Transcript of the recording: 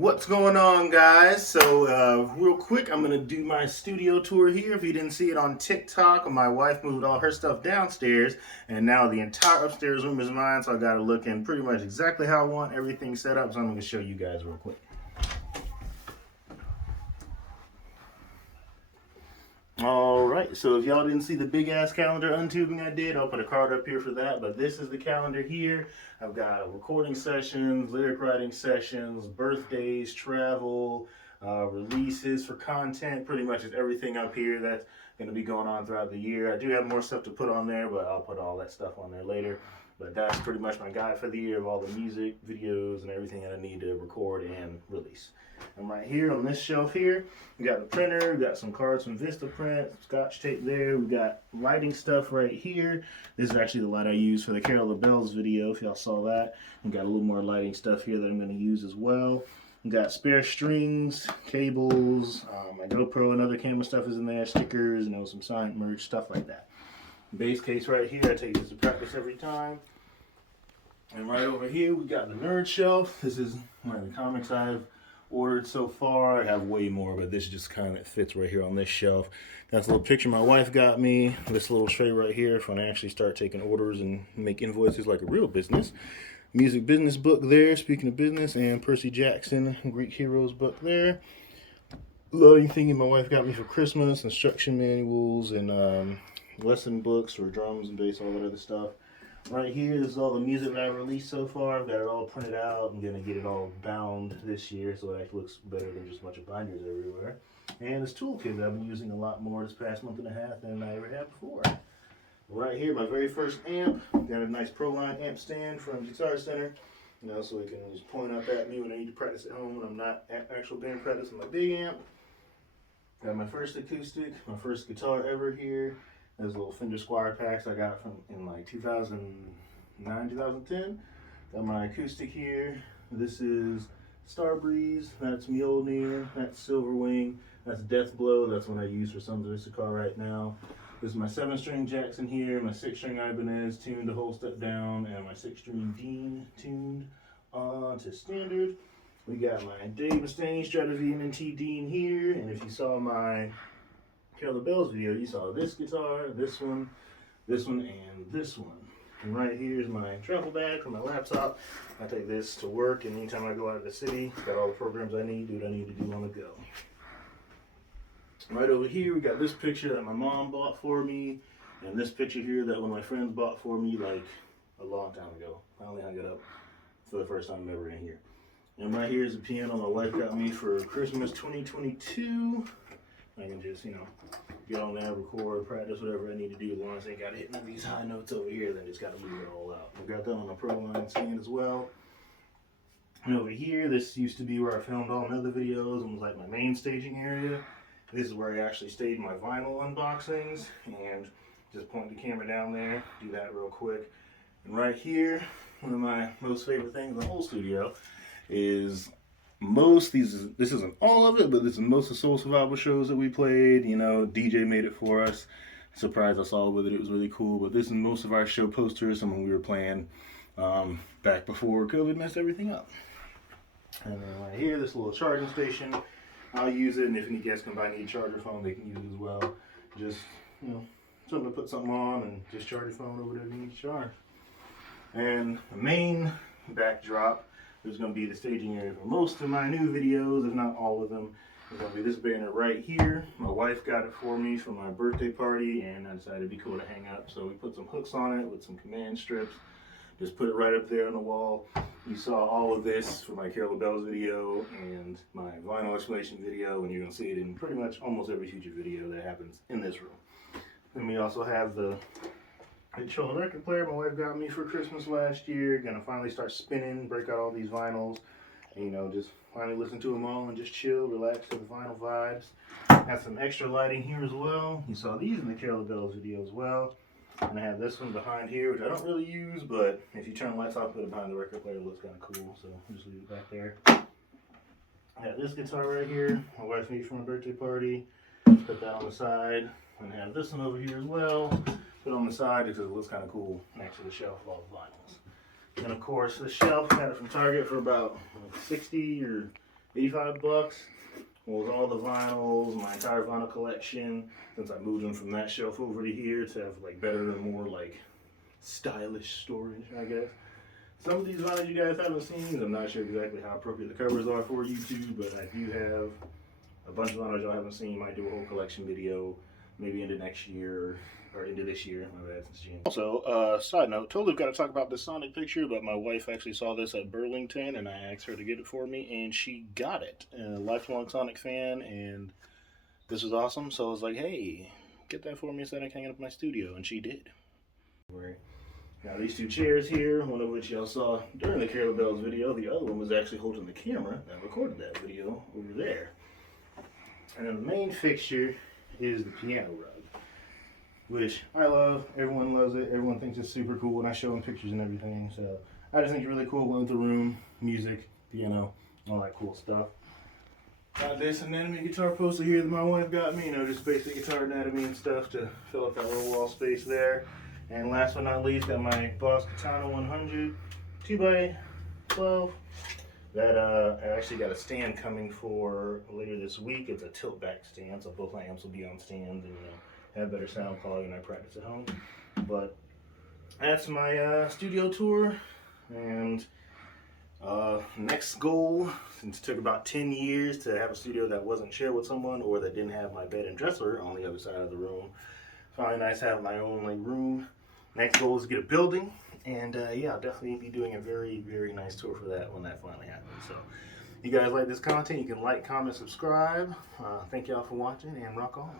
What's going on, guys? So real quick, I'm going to do my studio tour here. If you didn't see it on TikTok, my wife moved all her stuff downstairs, and now the entire upstairs room is mine, so I got it looking pretty much exactly how I want everything set up, so I'm going to show you guys real quick. Alright, so if y'all didn't see the big ass calendar untubing I did, I'll put a card up here for that, but this is the calendar here. I've got recording sessions, lyric writing sessions, birthdays, travel, releases for content, pretty much is everything up here that's going to be going on throughout the year. I do have more stuff to put on there, but I'll put all that stuff on there later. But that's pretty much my guide for the year of all the music, videos, and everything that I need to record and release. And right here on this shelf here, we got the printer, we got some cards from Vistaprint, scotch tape there, we got lighting stuff right here. This is actually the light I used for the Carol of Bells video, if y'all saw that. We got a little more lighting stuff here that I'm going to use as well. We got spare strings, cables, my GoPro and other camera stuff is in there, stickers, some signed merch, stuff like that. Base case right here, I take this to practice every time. And right over here, we got the nerd shelf. This is one of the comics I've ordered so far. I have way more, but this just kind of fits right here on this shelf. That's a little picture my wife got me. This little tray right here for when I actually start taking orders and make invoices like a real business. Music business book there, speaking of business, and Percy Jackson, Greek Heroes book there. Loading thingy my wife got me for Christmas, instruction manuals, and lesson books for drums and bass, all that other stuff. Right here, this is all the music that I released so far. I've got it all printed out. I'm going to get it all bound this year so it actually looks better than just a bunch of binders everywhere. And this toolkit that I've been using a lot more this past month and a half than I ever had before. Right here, my very first amp. Got a nice Proline amp stand from Guitar Center. So we can just point out at me when I need to practice at home when I'm not at actual band practice with my big amp. Got my first acoustic, my first guitar ever here. Those little Fender Squier packs I got from in like 2009, 2010. Got my acoustic here. This is Starbreeze. That's Mjolnir. That's Silverwing. That's Deathblow. That's one I use for Sons of Issachar right now. This is my 7-string Jackson here. My 6-string Ibanez tuned a whole step down, and my 6-string Dean tuned to standard. We got my Dave Mustaine Stradivari MNT Dean here, and if you saw my Carol of Bells video, you saw this guitar, this one, and this one. And right here is my travel bag for my laptop. I take this to work, and anytime I go out of the city, got all the programs I need, do what I need to do on the go. Right over here, we got this picture that my mom bought for me, and this picture here that one of my friends bought for me like a long time ago. I only hung it up for the first time ever in here. And right here is the piano my wife got me for Christmas 2022. I can just, get on there, record, practice, whatever I need to do. As long as I ain't got to hit none of these high notes over here, then just got to move it all out. I've got that on my Proline stand as well. And over here, this used to be where I filmed all my other videos and was like my main staging area. This is where I actually staged my vinyl unboxings, and just point the camera down there, do that real quick. And right here, one of my most favorite things in the whole studio is this isn't all of it, but this is most of the Soul Survival shows that we played. DJ made it for us. Surprised us all with it. It was really cool. But this is most of our show posters, some when we were playing back before COVID messed everything up. And then right here, this little charging station. I'll use it, and if any guests come by and need a charger phone, they can use it as well. Just, something to put something on and just charge your phone or whatever you need to charge. And the main backdrop, there's going to be the staging area for most of my new videos, if not all of them. There's going to be this banner right here. My wife got it for me for my birthday party, and I decided it'd be cool to hang up. So we put some hooks on it with some command strips. Just put it right up there on the wall. You saw all of this for my Carol of Bells video and my vinyl explanation video, and you're going to see it in pretty much almost every future video that happens in this room. Then we also have the Children record player my wife got me for Christmas last year. Gonna finally start spinning, break out all these vinyls, and just finally listen to them all and just chill, relax to the vinyl vibes. Have some extra lighting here as well. You saw these in the Carol of Bells video as well. And I have this one behind here, which I don't really use, but if you turn the lights off, put it behind the record player, it looks kind of cool, so I'll just leave it back there. I have this guitar right here, my wife made for my birthday party. Put that on the side, and have this one over here as well. Put on the side because it looks kind of cool next to the shelf of all the vinyls. And of course, the shelf, got it from Target for about 60 or $85. With all the vinyls, my entire vinyl collection, since I moved them from that shelf over to here to have like better and more like stylish storage, I guess. Some of these vinyls you guys haven't seen. I'm not sure exactly how appropriate the covers are for YouTube, but I do have a bunch of vinyls y'all haven't seen. Might do a whole collection video, maybe into next year or into this year. My bad, since June. Also, side note, totally got to talk about this Sonic picture, but my wife actually saw this at Burlington, and I asked her to get it for me, and she got it. A lifelong Sonic fan, and this was awesome. So I was like, hey, get that for me so I can hang it up in my studio, and she did. Now these two chairs here, one of which y'all saw during the Carol Bells video, the other one was actually holding the camera that recorded that video over there. And then the main fixture is the piano rug, which I love. Everyone loves it. Everyone thinks it's super cool, and I show them pictures and everything. So I just think it's really cool. Going through the room, music, piano, all that cool stuff. Got this anatomy guitar poster here that my wife got me. You know, just basic guitar anatomy and stuff to fill up that little wall space there. And last but not least, got my Boss Katana 100 2x12. That I actually got a stand coming for later this week. It's a tilt back stand, so both my amps will be on stands and have better sound quality when I practice at home. But that's my studio tour. And next goal, since it took about 10 years to have a studio that wasn't shared with someone or that didn't have my bed and dresser on the other side of the room, finally nice to have my own like room. Next goal is to get a building, and yeah, I'll definitely be doing a very, very nice tour for that when that finally happens. So, you guys like this content, you can like, comment, subscribe. Thank y'all for watching, and rock on.